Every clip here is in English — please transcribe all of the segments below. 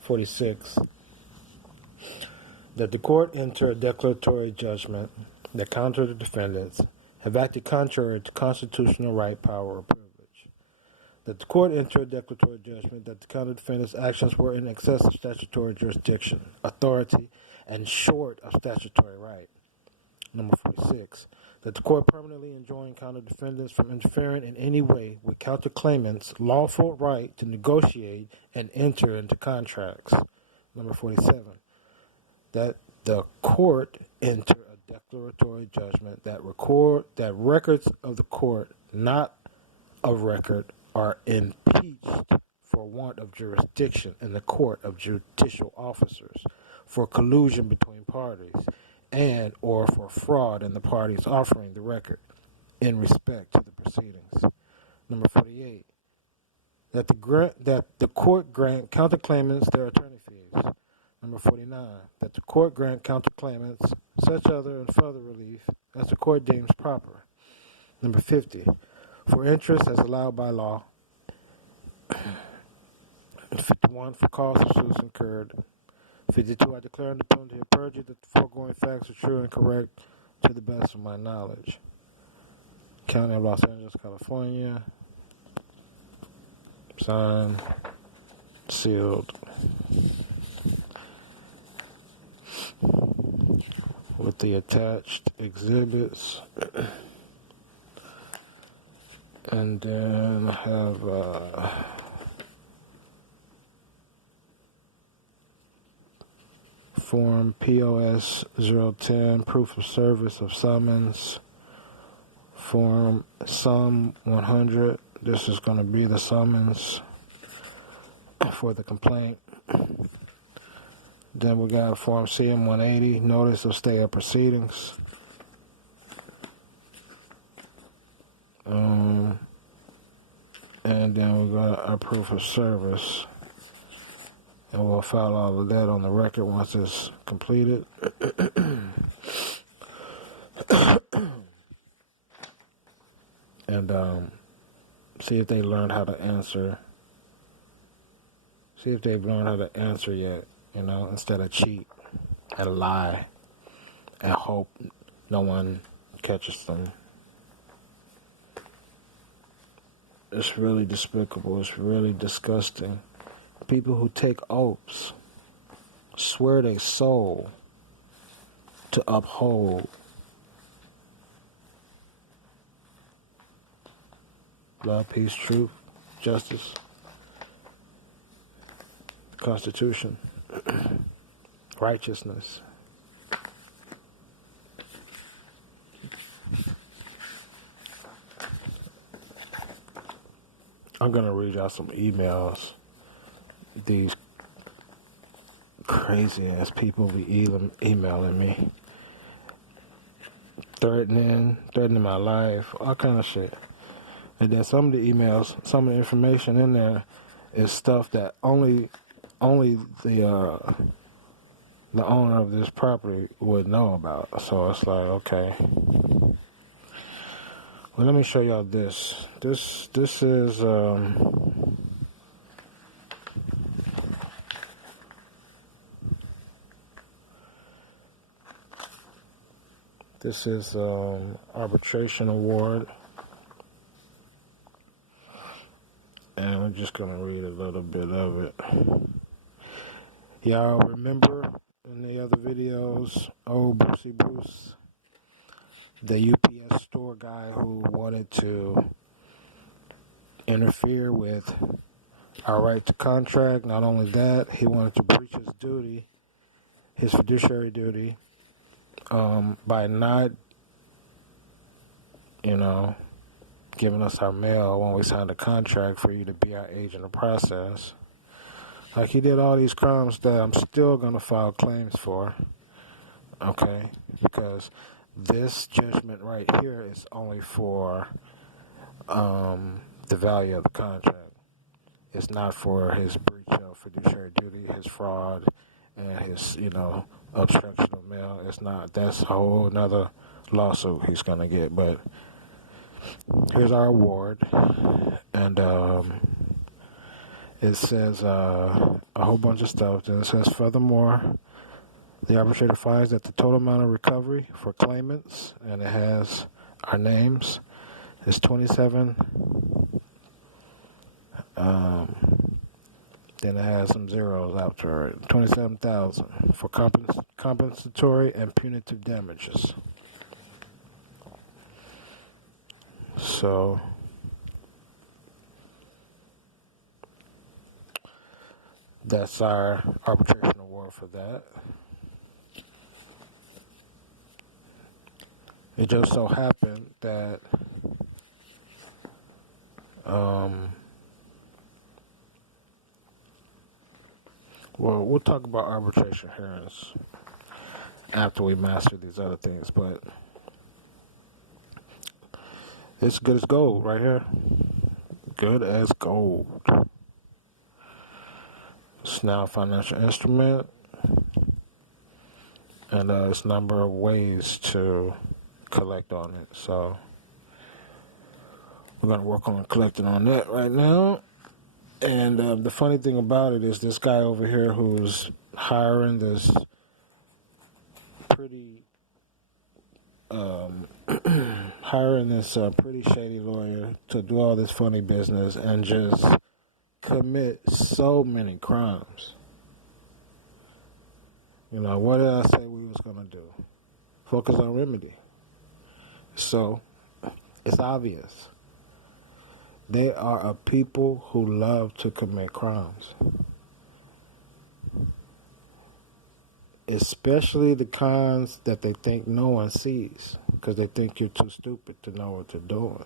46. That the court enter a declaratory judgment that counter the defendants have acted contrary to constitutional right, power, or privilege. That the court enter a declaratory judgment that the counter defendants' actions were in excess of statutory jurisdiction, authority, and short of statutory right. Number 46. That the court permanently enjoin counter defendants from interfering in any way with counterclaimants' lawful right to negotiate and enter into contracts. Number 47. That the court enter a declaratory judgment that records of the court not of record are impeached for want of jurisdiction in the court of judicial officers, for collusion between parties, and or for fraud in the parties offering the record in respect to the proceedings. Number 48. That the court grant counterclaimants their attorney fees. Number 49. That the court grant counterclaimants such other and further relief as the court deems proper. Number 50. For interest as allowed by law. 51. For costs of suits incurred. 52. I declare under penalty of perjury that the foregoing facts are true and correct to the best of my knowledge. County of Los Angeles, California. Signed. Sealed. With the attached exhibits. And then I have Form POS 010, proof of service of summons. Form Sum 100, this is going to be the summons for the complaint. Then we got Form CM 180, notice of stay of proceedings. And then we got our proof of service. And we'll file all of that on the record once it's completed. And see if they learned how to answer. See if they've learned how to answer yet, instead of cheat and lie and hope no one catches them. It's really despicable. It's really disgusting. People who take oaths swear their soul to uphold love, peace, truth, justice, Constitution, righteousness. I'm going to read y'all some emails. These crazy ass people be emailing me, threatening my life, all kind of shit. And then some of the emails, some of the information in there is stuff that only the owner of this property would know about. So it's like, okay. Well, let me show y'all this. This is This is arbitration award, and I'm just going to read a little bit of it. Y'all remember in the other videos, old Bruce, the UPS store guy who wanted to interfere with our right to contract. Not only that, he wanted to breach his duty, his fiduciary duty, by not, giving us our mail when we signed a contract for you to be our agent of process. Like, he did all these crimes that I'm still going to file claims for, okay? Because this judgment right here is only for the value of the contract. It's not for his breach of fiduciary duty, his fraud, and his, obstruction of mail. It's not. That's a whole another lawsuit he's going to get. But here's our award. And it says a whole bunch of stuff. Then it says, furthermore, the arbitrator finds that the total amount of recovery for claimants, and it has our names, is 27. Then it has some zeros after it. 27,000 for compensatory and punitive damages. So that's our arbitration award for that. It just so happened that well, we'll talk about arbitration hearings after we master these other things, but it's good as gold right here. Good as gold. It's now a financial instrument, and there's a number of ways to collect on it. So we're going to work on collecting on that right now. And the funny thing about it is this guy over here who's hiring this pretty pretty shady lawyer to do all this funny business and just commit so many crimes. You know, what did I say we was going to do? Focus on remedy. So, it's obvious. They are a people who love to commit crimes. Especially the kinds that they think no one sees, because they think you're too stupid to know what they're doing.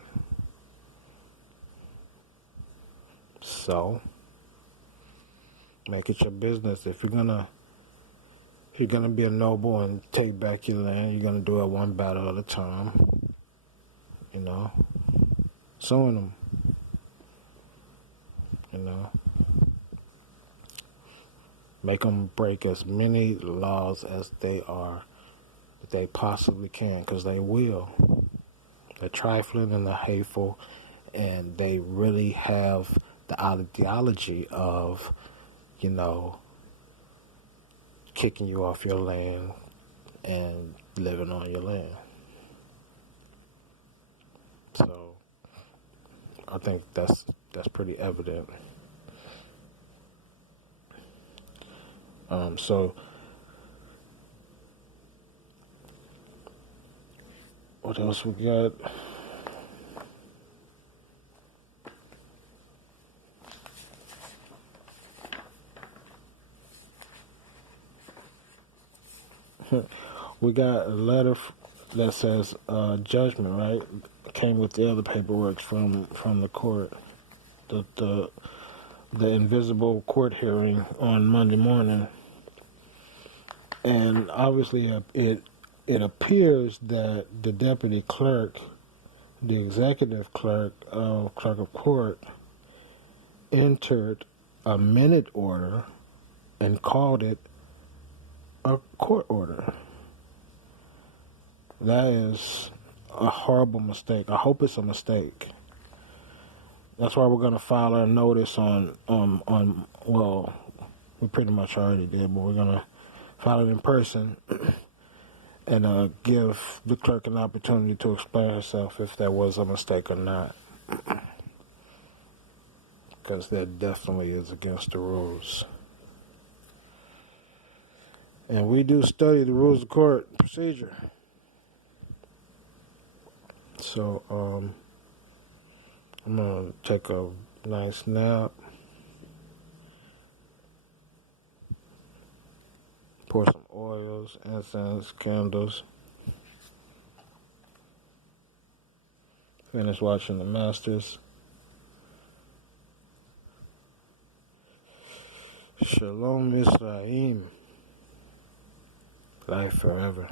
So, make it your business. If you're gonna be a noble and take back your land, you're gonna do it one battle at a time. You know, suing them. You know, make them break as many laws as they possibly can, because they will. They're trifling and they're hateful, and they really have the ideology of, you know, kicking you off your land and living on your land. So I think that's pretty evident. So what else we got? We got a letter that says judgment, right? Came with the other paperwork from the court. The invisible court hearing on Monday morning. And obviously it appears that the deputy clerk, the executive clerk of court, entered a minute order and called it a court order. That is a horrible mistake. I hope it's a mistake. That's why we're going to file our notice on well, we pretty much already did, but we're going to file it in person and give the clerk an opportunity to explain herself if that was a mistake or not. Because that definitely is against the rules. And we do study the rules of court procedure. So, I'm going to take a nice nap. Pour some oils, incense, candles. Finish watching the Masters. Shalom Israel. Life forever.